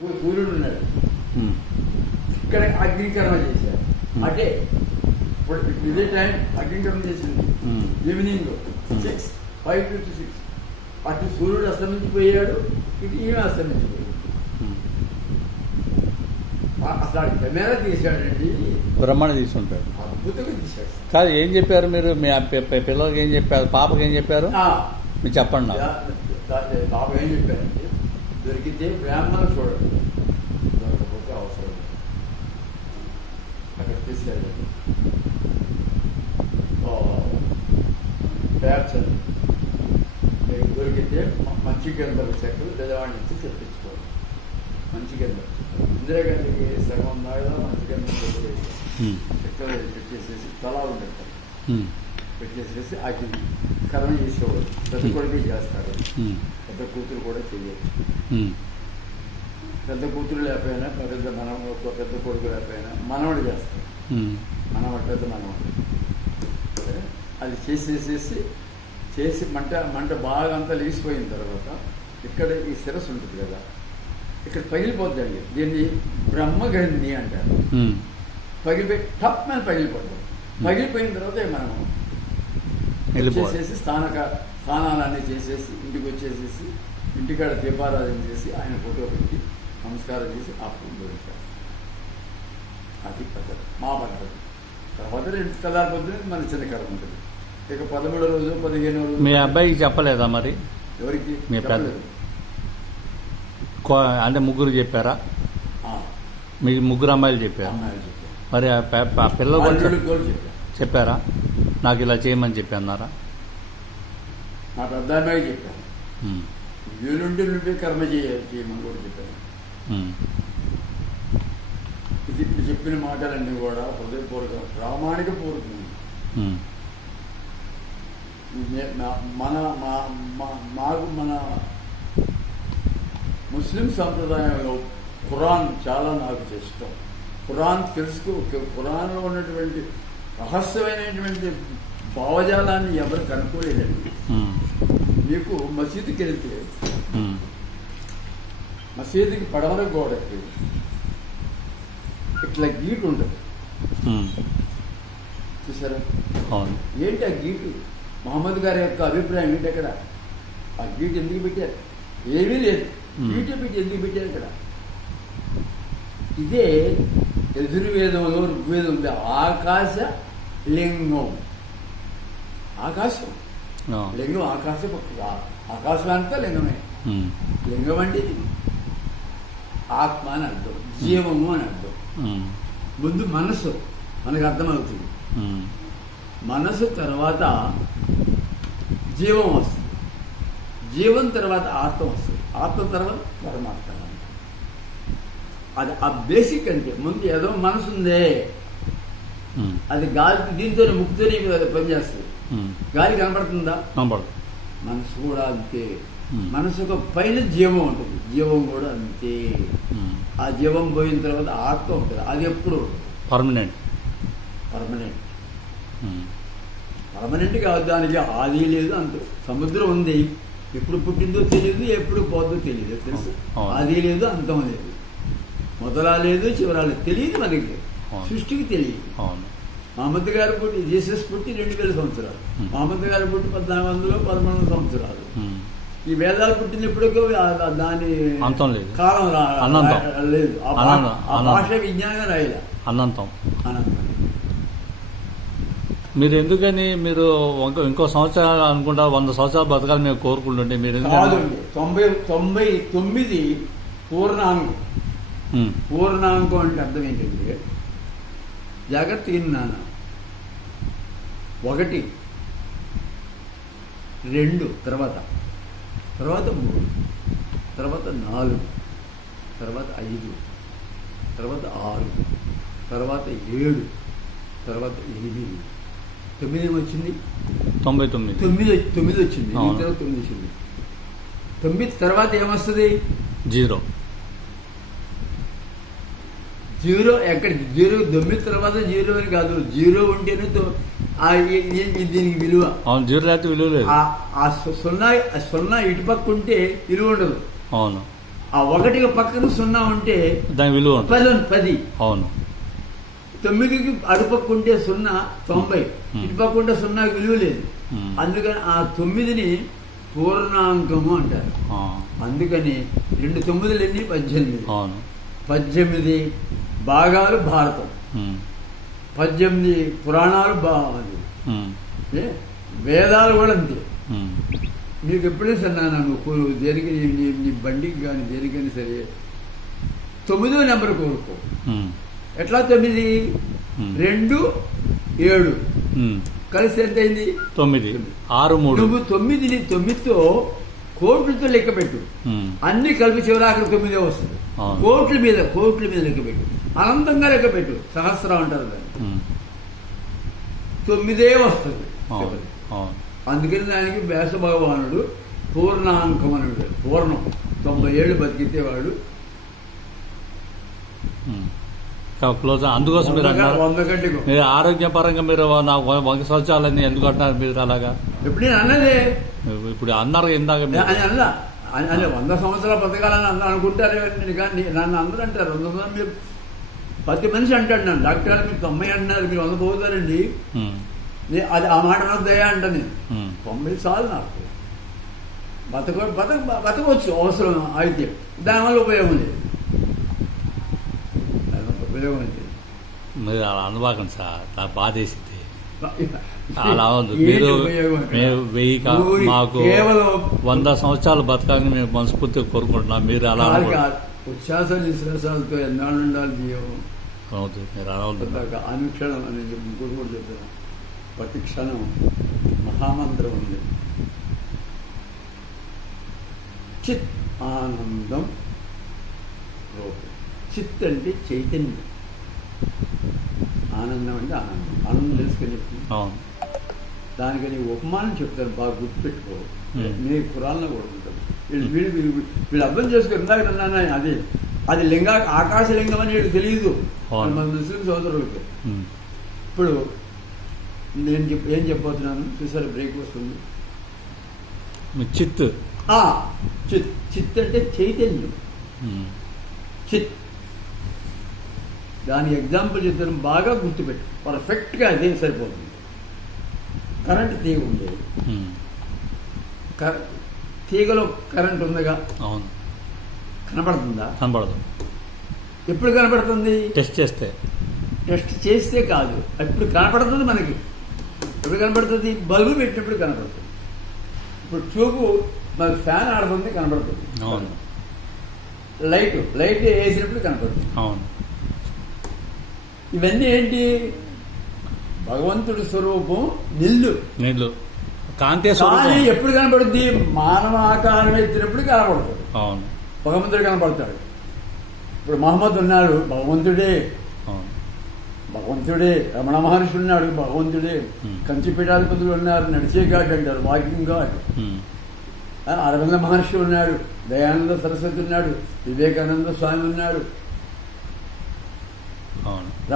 సూర్యుడు ఉన్నాడు, ఇక్కడ అగ్నికర్మ చేశారు. అంటే ఇప్పుడు ఇదే టైం అగ్నికర్మ చేసింది ఈవినింగ్ 5 to 6. అటు సూర్యుడు అస్తమించిపోయాడు, ఇటు ఈమె అస్తమించిపోయాడు. అసలు కెమెరా తీశాడండి, బ్రహ్మాండ తీసుకుంటాడు, అద్భుతంగా తీశాడు. కాదు ఏం చెప్పారు మీరు మీ పిల్లలకి ఏం చెప్పారు, పాపకి ఏం చెప్పారు మీరు చెప్పండి నాకు. పాప ఏం చెప్పారంటే దొరికితే బ్రాహ్మణులు చూడండి, దొరకపోతే అవసరం అక్కడ తీశారు. ప్యాచ్ దొరికితే మంచి గంధపు చెక్కలు పెద్దవాడి నుంచి తెప్పించుకోవాలి. మంచి గంధపు ఇందిరాగాంధీకి సగం దాగా మంచి గంధం చెక్కలు పెట్టేసేసి తలాలు పెట్టాలి, పెట్టేసేసి అగ్ని కర్మ చేసుకోవాలి. పెద్ద కొడుకు చేస్తారు, పెద్ద కూతురు కూడా చేయవచ్చు. పెద్ద కూతురు లేకపోయినా పెద్ద కొడుకు లేకపోయినా మనవడు చేస్తారు, పెద్ద మనవడు. అది చేసి మంట బాగా అంతా లేచిపోయిన తర్వాత ఇక్కడ ఈ శిరస్సు ఉంటుంది కదా, ఇక్కడ పగిలిపోద్దండి. దీన్ని బ్రహ్మగంధి అంటారు. పగిలిపోయి టప్ మీద పగిలిపోతాం. పగిలిపోయిన తర్వాత మనం చేసేసి స్నానాలన్నీ చేసేసి ఇంటికి వచ్చేసేసి ఇంటికాడ దీపారాధన చేసి ఆయన ఫోటో పెట్టి నమస్కారం చేసి అప్పుడు దొరికారు. అది పద్ధతి, మా పద్ధతి. తర్వాత 2 కదాల పొద్దున మన చిన్న కర్మ ఉంటుంది. ఇక 13వ రోజు 15వ రోజు మీ అబ్బాయికి చెప్పలేదా మరి? ఎవరికి మీ పెద్ద అంటే ముగ్గురు చెప్పారా? మీ ముగ్గురు అమ్మాయిలు చెప్పారు. మరి ఆ పిల్లలు కూడా చెప్పారా నాకు ఇలా చేయమని చెప్పి అన్నారా? నా పెద్ద అమ్మాయి చెప్పాను, వీలుంటే నువ్వే కర్మ చేయమని కూడా చెప్పాను. ఇది ఇప్పుడు చెప్పిన మాటలన్నీ కూడా హృదయపూర్వకం, ప్రామాణిక పూర్వకం. మన ముస్లిం సంప్రదాయంలో ఖురాన్ చాలా నాకు ఇష్టం. ఖురాన్ ఖురాన్లో ఉన్నటువంటి రహస్యమైనటువంటి భావజాలాన్ని ఎవరు కనుక్కోలేదండి. మీకు మసీదుకి వెళ్తే మసీదుకి పడమర గోడకి ఇట్లా గీటు ఉండదు, చూసారా? ఏంటి ఆ గీటు? మహమ్మద్ గారి యొక్క అభిప్రాయం ఏంటి అక్కడ? ఆ గీటు ఎందుకు పెట్టారు? ఏమీ లేదు, గీటు పెట్టి ఎందుకు పెట్టారు అక్కడ? ఇదే యజుర్వేదంలో ఋగ్వేదం ఉంది, ఆకాశ లింగం. ఆకాశం లింగం, ఆకాశం అంతా లింగమే. లింగం అంటే ఆత్మ అని అర్థం, జీవము అని అర్థం. ముందు మనసు మనకు అర్థమవుతుంది, మనసు తర్వాత జీవం వస్తుంది, జీవం తర్వాత ఆత్మ వస్తుంది, ఆత్మ తర్వాత పరమాత్మ. అది ఆ బేసిక్. అంటే ముందు ఏదో మనసు ఉందే, అది గాలి, దీంతోనే ముక్తితోనే పనిచేస్తుంది. గాలి కనపడుతుందా? మనసు కూడా అంతే. మనసుకు పైన జీవం ఉంటుంది, జీవం కూడా అంతే. ఆ జీవం పోయిన తర్వాత ఆత్మ ఉంటుంది, అది ఎప్పుడు పర్మనెంట్ కాదు. దానికి ఆది లేదు, అంత. సముద్రం ఉంది, ఎప్పుడు పుట్టిందో తెలియదు, ఎప్పుడు పోతుందో తెలియదు, తెలుసు. ఆది లేదు, అంతం లేదు, మొదలా లేదు, చివరా లేదు, తెలియదు మనకి, సృష్టికి తెలియదు. మహమ్మద్ గారు పుట్టి, జీసస్ పుట్టి 2000 సంవత్సరాలు, మహమ్మద్ గారు పుట్టి 1413 సంవత్సరాలు. ఈ వేదాలు పుట్టినప్పటికీ దాని కాలం లేదు, ఆ భాష విజ్ఞానంగా రాయలే, అనంతం. మీరు ఎందుకని మీరు ఇంకో సంవత్సరాలు అనుకుంటా 100 సంవత్సరాలు బతకాలి మేము కోరుకుంటుంటే మీరు 99 పూర్ణాంగం. పూర్ణాంగం అంటే అర్థం ఏంటంటే జాగ్రత్త నాన్న. 1, 2, తర్వాత 3, తర్వాత 4, తర్వాత 5, తర్వాత 6, తర్వాత 7, తర్వాత 8, 9 ఏమొచ్చింది? 99 వచ్చింది. 9 వచ్చింది. 9 తర్వాత ఏమొస్తుంది? 0. ఎక్కడ 0? 9 తర్వాత 0 అని కాదు, 0 ఉంటేనే దీనికి విలువ. 0 లేకపోతే విలువ లేదు. ఆ 0 ఇటుపక్క ఉంటే విలువ ఉండదు. అవును, ఆ 1కి పక్కన 0 ఉంటే దాని విలువ ఉంటుంది. 10. అవును. 9కి అడుపక్క ఉంటే 0 90, ఇటుపక్క ఉంటే 0కి విలువ లేదు. అందుకని ఆ 9ని పూర్ణాంకము అంటారు. అందుకని 2 9లు ఎన్ని? 18. అవును. 18 భాగాలు భారతం, 18 పురాణాలు వేదాలు కూడా అంతే. నీకు ఎప్పుడైనా సరే నువ్వు దేనికి నీ బండికి కానీ దేనికైనా సరే 9వ నెంబర్ కోరుకో. ఎట్లా 9? 2 7 కలిసి ఎంత అయింది? 9. 6 3. నువ్వు 9తో కోట్లతో లెక్క పెట్టు. అన్ని కలిపి చివరాఖరి 9 వస్తుంది. కోట్ల మీద లెక్క పెట్టు, అనంతంగా లెక్క పెట్టు. సహస్రం అంటారు దాన్ని. 9 వస్తుంది. అందుకని దానికి వ్యాస భగవానుడు పూర్ణాంకం అన్నాడు. పూర్ణం 90 ఏళ్ళు బతికితే వాడు క్లోజ్. అందుకోసం మీరు 100 గంటకు మీరు ఆరోగ్యపరంగా మీరు నాకు 100 సంవత్సరాలని ఎందుకు అంటున్నారు మీరు అలాగా? ఎప్పుడు నేను అన్నదే. ఇప్పుడు అన్నారు ఇందాక అలా 100 సంవత్సరాలు బతకాలని అందరూ అనుకుంటారు. కానీ నన్ను అందరూ అంటారు 100 సంవత్సరాలు మీరు ప్రతి మనిషి అంటాడు. నన్ను డాక్టర్ గారు మీరు 90 అంటున్నారు, మీరు 100 పోతారండి. అది ఆ మాట నాకు దయ అంట. నేను 90 చాలు నాకు. బతకవచ్చు అవసరం అయితే, దానివల్ల ఉపయోగం లేదు. ఉపయోగం లేదు. మీరు అలా అనుభవం సార్, నాకు బాధ వేసింది. అలా ఉంది. మీరు 1000 మాకు 100 సంవత్సరాలు బతకాలని మేము మనస్ఫూర్తిగా కోరుకుంటున్నాం. మీరు అలా ఉచ్ఛ్వాస నిశ్వాసాలతో ఎన్నాళ్ళు ఉండాలి జీవం. అవుతుంది. మీరు అలా ఉంటుంది. అనుక్షణం అనేది ఇంకోటి కూడా చెప్తాను. ప్రతి క్షణం మహామంత్రం ఉంది. చిత్ ఆనందం రూపం. చిత్ అంటే చైతన్యం, ఆనందం అంటే ఆనందం తెలుసుకొని చెప్తుంది. దానికని ఉపమానం చెప్తారు, బాగా గుర్తుపెట్టుకో. నేను ఖురాన్లో కూడా ఉంటాను. వీళ్ళు అర్థం చేసుకుని ఇందాక అన్నా అది ఆకాశలింగం అని వీళ్ళు తెలియదు మన ముస్లిం సోదరులకి. ఇప్పుడు నేను ఏం చెప్పబోతున్నాను చూసారు? బ్రేక్ వస్తుంది. చిత్ చిత్ అంటే చైతన్యం. చిత్ దాని ఎగ్జాంపుల్ చెప్తాను, బాగా గుర్తుపెట్టు. పర్ఫెక్ట్గా అదే సరిపోతుంది. కరెంట్ తీగ ఉండేది. తీగలో కరెంట్ ఉందిగా, అవును. కనపడుతుందా? కనపడదు. ఎప్పుడు కనపడుతుంది? టెస్ట్ చేస్తే కాదు, ఇప్పుడు కనపడుతుంది మనకి. ఎప్పుడు కనపడుతుంది? బల్బు పెట్టినప్పుడు కనపడుతుంది. ఇప్పుడు ట్యూబ్ మన ఫ్యాన్ ఆడుతుంది, కనపడుతుంది. అవును. లైట్ వేసినప్పుడు కనపడుతుంది. అవును. ఇవన్నీ ఏంటి? భగవంతుడి స్వరూపం. నీళ్లు కాంతి. కానీ ఎప్పుడు కనపడుద్ది? మానవ ఆకారం ఎత్తినప్పుడు కనపడుతుంది. అవును. భగవంతుడు కనపడతాడు. ఇప్పుడు మహమ్మద్ ఉన్నాడు, భగవంతుడే. రమణ మహర్షి ఉన్నాడు, భగవంతుడే. కంచి పీఠాధిపతులు ఉన్నారు, నడిచే గాడ్ అంటారు, వాకింగ్ గాడ్. అరవింద మహర్షి ఉన్నాడు, దయానంద సరస్వతి ఉన్నాడు, వివేకానంద స్వామి ఉన్నాడు,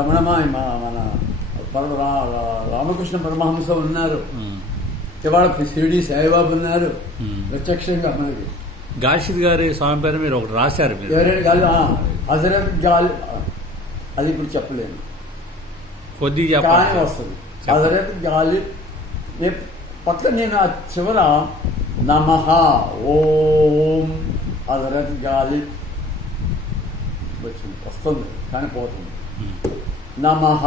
మన రామకృష్ణ పరమహంస ఉన్నారు, ఇవాళ షిరిడి సాయిబాబు ఉన్నారు. ప్రత్యక్షంగా మనకి గాషిద్ గారి స్వామి పేరు మీరు ఒకటి రాశారు. హజరత్ గాలి, అది ఇప్పుడు చెప్పలేను, కొద్దిగా కానీ వస్తుంది. హజరత్ గాలి పక్కన నేను ఆ చివర నమః ఓం హజరత్ గాలి వస్తుంది, కానీ పోతుంది. నమః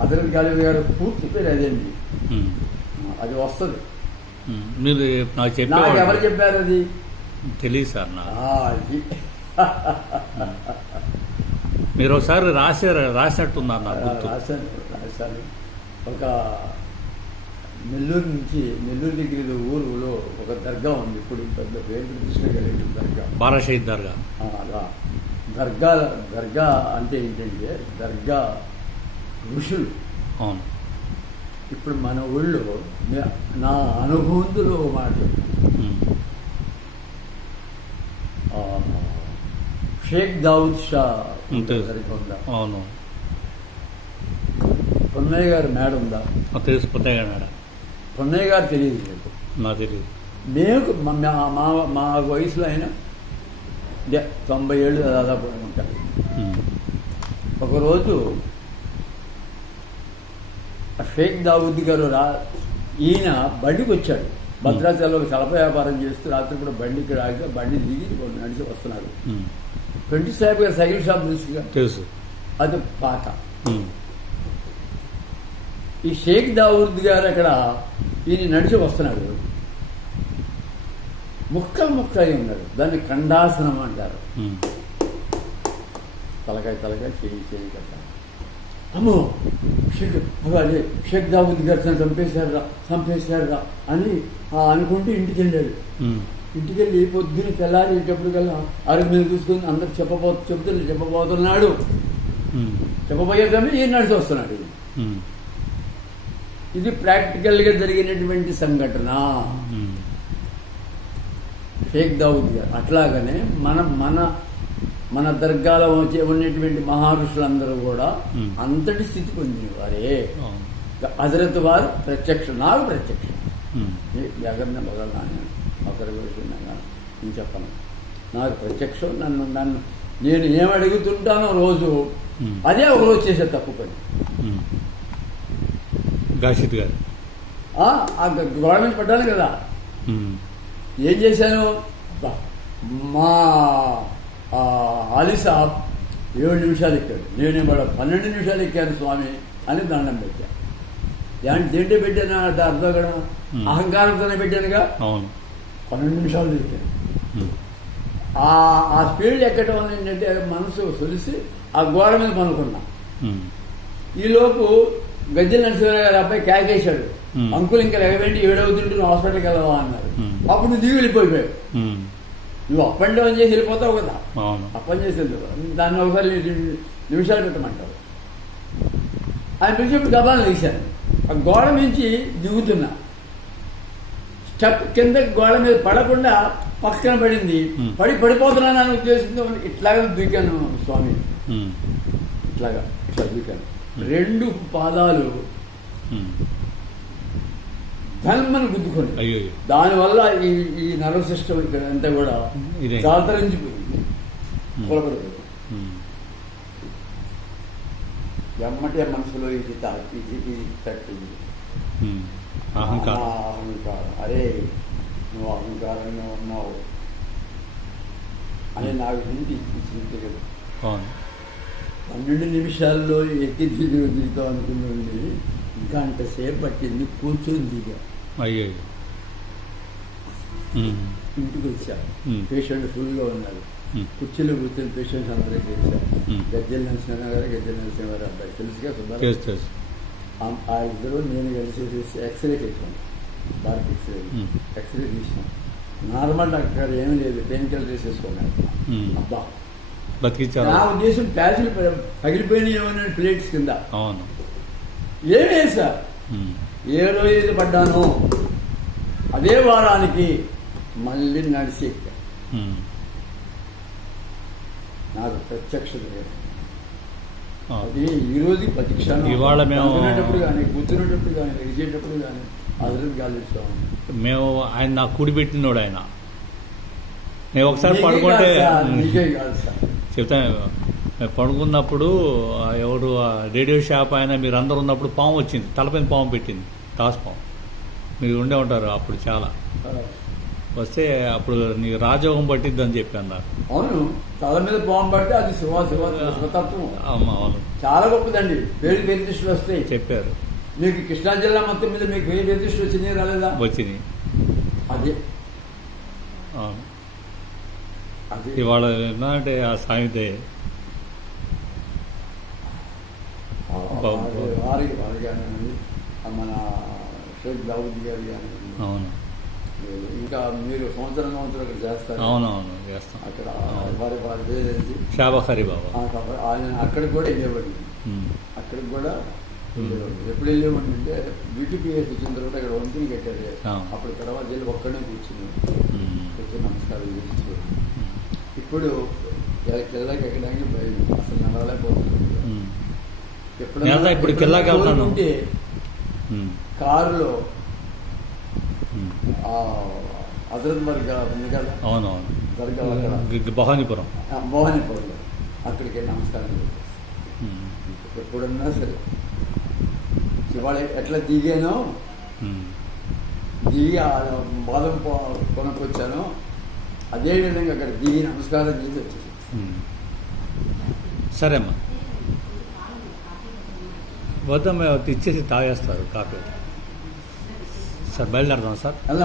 హజరత్ గాలి గారు పూర్తి పేరు అదేంటి, అది వస్తుంది. మీరు నాకు ఎవరు చెప్పారు? అది తెలియదు సార్ నాకు. మీరు ఒకసారి రాసినట్టున్నారు నాకు. రాశాను. ఒక నెల్లూరు దగ్గర ఊరులో ఒక దర్గా ఉంది. ఇప్పుడు పెద్ద వెంకటకృష్ణ గారి దర్గా, బారాషహీద్ దర్గా. దర్గా అంటే ఏంటంటే దర్గా ఋషులు. అవును. ఇప్పుడు మన ఊళ్ళో నా అనుభూతులు మాట షేక్ దావుద్ షా సరిపోందా? అవును. పొన్నయ్య గారు మేడ ఉందా? తెలుసు. పొన్నయ్య గారు మేడ. పొన్నయ్య గారు తెలియదు నాకు తెలియదు. మేము మా వయసులో అయినా 90 ఏళ్ళు దాదాపు ఉంటాయి. ఒకరోజు షేక్ దావూద్ గారు ఈయన బండికి వచ్చాడు. భద్రాచలంలో కలప వ్యాపారం చేస్తూ రాత్రి కూడా బండికి రాగా బండి దిగి నడిచి వస్తున్నారు. 20 సాహెబ్ గారు సైకిల్ షాప్ తెలుసు, అది పాత. ఈ షేక్ దావూద్ గారు అక్కడ ఈయన నడిచి వస్తున్నాడు. ముక్కలు ఉన్నాడు. దాన్ని ఖండాసనం అంటారు. తలకాయ చేయి కట్ట. అమ్మో షేక్ దావూద్ గారు చంపేశారా అని అనుకుంటూ ఇంటికి వెళ్ళాడు. ఇంటికి వెళ్ళి పొద్దున్న తెల్లారేటప్పటికల్లా అరుగు మీద చూసుకుని అందరు చెప్పబోతున్నాడు. చెప్పబోయేదాన్ని ఈయన నడిచి వస్తున్నాడు. ఇది ప్రాక్టికల్గా జరిగినటువంటి సంఘటన. షేక్ దావూద్ గారు అట్లాగనే మన దర్గాలో ఉన్నటువంటి మహర్షులందరూ కూడా అంతటి స్థితి పొందిన వారే. హజరత్ వారు ప్రత్యక్షం, నాకు ప్రత్యక్షం. జగన్న బగలాన్ని ఒకరి నేను చెప్పను, నాకు ప్రత్యక్షం. నేను ఏం అడుగుతుంటానో రోజు అదే ఒకరోజు చేసే తప్పు పని. గాషిద్ గారు గోడ మీద పడ్డాను కదా, ఏం చేశాను? మా అలీ సాబ్ 7 నిమిషాలు ఎక్కాడు, నేను 12 నిమిషాలు ఎక్కాను స్వామి అని దండం పెట్టా. దేంటే పెట్టాను అర్థం కదా, అహంకారంతోనే పెట్టానుగా. 12 నిమిషాలు ఎక్కాను. ఆ స్పీడ్ ఎక్కడం వల్ల ఏంటంటే మనసు సొలిసి ఆ గోడ మీద పనుకున్నా. ఈలోపు గజ్జల నరసింహరావు గారు అబ్బాయి క్యాకేశాడు, అంకుల్ ఇంకా ఎగవేంటి 7 అవుతుంటే హాస్పిటల్కి వెళ్దావా అన్నారు. అప్పుడు నువ్వు దిగి వెళ్ళిపోయిపోయావు. నువ్వు అప్ అండ్ డౌన్ చేసి వెళ్ళిపోతావు కదా, అప్ అండ్ చేసి వెళ్తావు. దాన్ని ఒకసారి నిమిషాలు పెట్టమంటావు. ఆయన పిలిచినప్పుడు గబాలను లేచాను. ఆ గోడ నుంచి దిగుతున్నా. స్టెప్ కింద గోడ మీద పడకుండా పక్కన పడింది. పడిపోతున్నాను ఉద్దేశంతో ఇట్లాగా దూకాను స్వామి. ఇట్లా దూకాను. 2 పాదాలు ధన్మని గుద్దుకొని, దానివల్ల ఈ నర్వ్ సిస్టమ్ ఇక్కడ అంతా కూడా చాతరించిపోయింది, కొలబడిపోయింది. ఎమ్మటే మనసులో ఇది తట్టింది అహంకారం. అరే నువ్వు అహంకారంగా ఉన్నావు అని నాకు హిందీ ఇచ్చింది కదా. 12 నిమిషాల్లో ఎక్కి దిగుతాం అనుకున్నది గంట సేపు పట్టింది కూర్చొని దిగా. ఇంటికి వచ్చా. పేషెంట్ ఫుల్గా ఉన్నారు. కుర్చీలో కూర్చొని పేషెంట్స్ అందరూ చేశారు. గజ్జల నరసింహారావు అబ్బాయి తెలుసుగా సుబ్బారావు. ఆ ఇద్దరు నేను కలిసి ఎక్స్రే చేశాను. బాడీ ఎక్స్రే తీసినాం. నార్మల్ డాక్టర్ గారు ఏమీ లేదు, పెయిన్ కిల్లర్ వేసేసుకున్నాడు. అబ్బా నా ఉద్దేశం ప్యాచులు పగిలిపోయినాయి ఏమన్నా ప్లేట్స్ కింద. ఏమే సార్, ఏ రోజు పడ్డాను అదే వారానికి మళ్ళీ నడిచి నాకు ప్రత్యక్షత లేదు. అది ఈ రోజు ప్రతి క్షణం కూర్చునేటప్పుడు కానీ లేచేటప్పుడు కానీ అదృతి గాలిస్తాం. మేము ఆయన నాకు కూడిపెట్టినోడు. ఆయన నేను ఒకసారి పడుకుంటే చెప్తాను, పడుకున్నప్పుడు ఎవరు రేడియో షాప్ ఆయన మీరు అందరు ఉన్నప్పుడు పాము వచ్చింది, తలపైన పాము పెట్టింది, తాసు పాము. మీరు ఉండే ఉంటారు అప్పుడు చాలా. వస్తే అప్పుడు నీ రాజయోగం పట్టిద్ది అని చెప్పాను నాకు. అవును, తల మీద పాము పడితే అది శివతత్వం. అవును, చాలా గొప్పదండి. పేరు దృష్టిలు వస్తాయి చెప్పారు. మీకు కృష్ణా జిల్లా మొత్తం మీద మీకు పేరు దృష్టి వచ్చినాయి రాలేదా? వచ్చినాయి. అదే ఇవాళ అంటే ఆ సాయంతే వారి కానివ్వండి, మన షేక్ దావూద్ గారు కానివ్వండి. అవును, ఇంకా మీరు సంవత్సరం అక్కడ చేస్తారు. అవునవును చేస్తాం. అక్కడ వారి పేరు షాబాఖరి బాబా. ఆయన అక్కడికి కూడా వెళ్ళేవాడిని. అక్కడికి కూడా ఎప్పుడు వెళ్ళేవాడిని అంటే బీటీపీఎస్ వచ్చిన తర్వాత అక్కడ వంతులు కట్టారు. అప్పుడు తర్వాత వెళ్ళి ఒక్కడే కూర్చుని నమస్కారం చేసి ఇప్పుడు కిల్లాకి ఎక్కడానికి భయం, అసలు నడవలేకపోతుంది. ఎప్పుడైనా కారులో హజరత్ దర్గా ఉంది కదా, అవునవును. దర్గా అక్కడ భవానీపురం. మోహనీపురంలో అక్కడికి నమస్కారం చేస్తాను. ఉమ్. ఎప్పుడన్నా సరే ఇవాళ ఎట్లా దిగానో దిగి ఆ బాదం కొనుక్కొచ్చానో అదేవిధంగా అక్కడ దిగి నమస్కారం చేసి వచ్చేసి. సరే అమ్మా, వద్దాం ఇచ్చేసి తాగేస్తారు కాఫీ. సార్ బయలుదేరదాం సార్. అలా